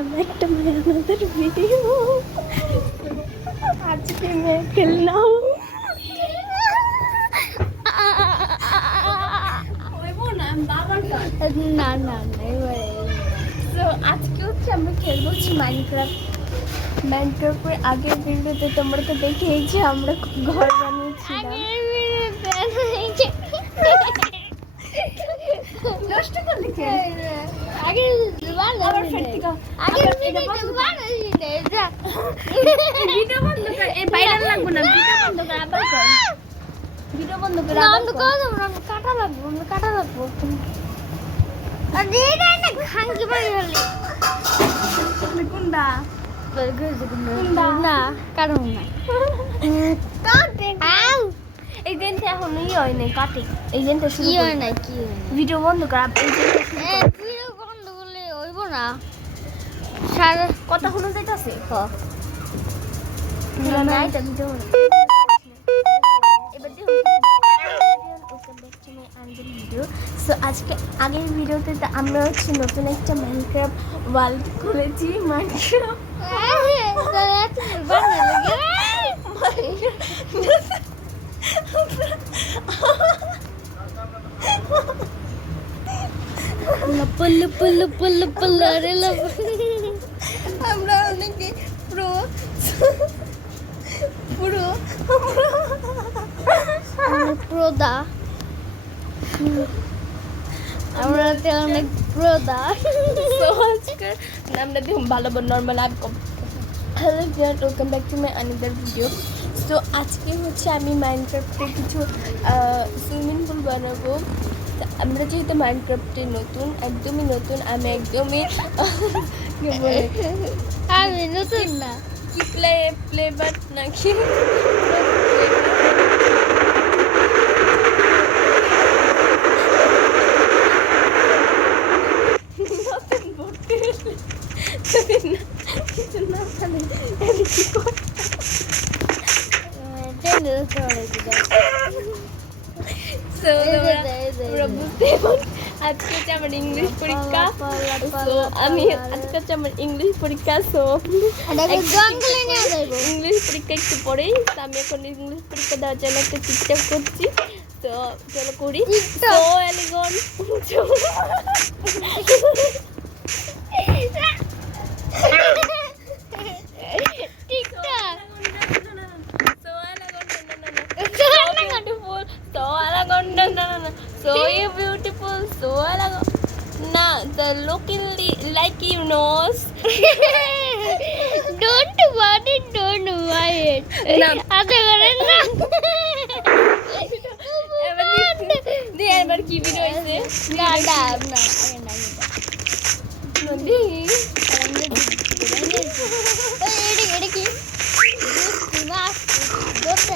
Welcome back to my another video. आज के मैं खेलना हूँ ना ना तो आज के হচ্ছে আমরা খেলবো মাইনক্রাফটের আগের ভিডিওতে তোমরা তো দেখেইছো আমরা ঘর বানিয়েছিলাম। নষ্ট করলি কে আগে আবার ফেটিকা আগে এটা বন্ধ যা ভিডিও বন্ধ কর এই বাইরে লাগবে না ভিডিও বন্ধ কর আবার কর ভিডিও বন্ধ কর বন্ধ কর আমরা কাটা লাগবো আরে না খাঙ্কি বাড়ি হলি তুমি কোনটা কোনটা না কারণ না কাটে আউ এই দিনটা এখনই হয় নাই কাটে এই দিনটা শুরু হয় না কি ভিডিও বন্ধ কর এই দিনটা ভিডিও বন্ধ করলে হইব না সারা কথা শুনে যাইতাছে না এটা ভিডিও এবার দেখো welcome back to my another video. So আজকে আগের ভিডিওতে আমরা হচ্ছে নতুন একটা মাইনক্রাফট ওয়ার্ল্ড খুলেছি আমরা অনেকে প্রদা আমরা অনেক প্রদা আজকের নামটা দেখুন ভালো normal hello viewer welcome back to my another video. So আজকে হচ্ছে আমি মাইনক্রাফটে কিছু সুইমিং পুল বানাবো। আমরা যেহেতু মাইনক্রাফটে নতুন একদমই নতুন আমি একদমই আমি নতুন না কি প্লে বাট নাকি আজকে হচ্ছে আমার ইংলিশ পরীক্ষা আমি আজকে হচ্ছে আমার ইংলিশ পরীক্ষা ইংলিশ পরীক্ষা একটু পরেই তো আমি এখন ইংলিশ পরীক্ষা দেওয়ার জন্য একটা টিকটক করছি। তো চলো করি তো এলিগন so you beautiful so nah the looking like you knows don't worry don't worry আদে করেন না এবার কি ভিডিও হইছে না না না নদী এডি কি মাছ দোস্ত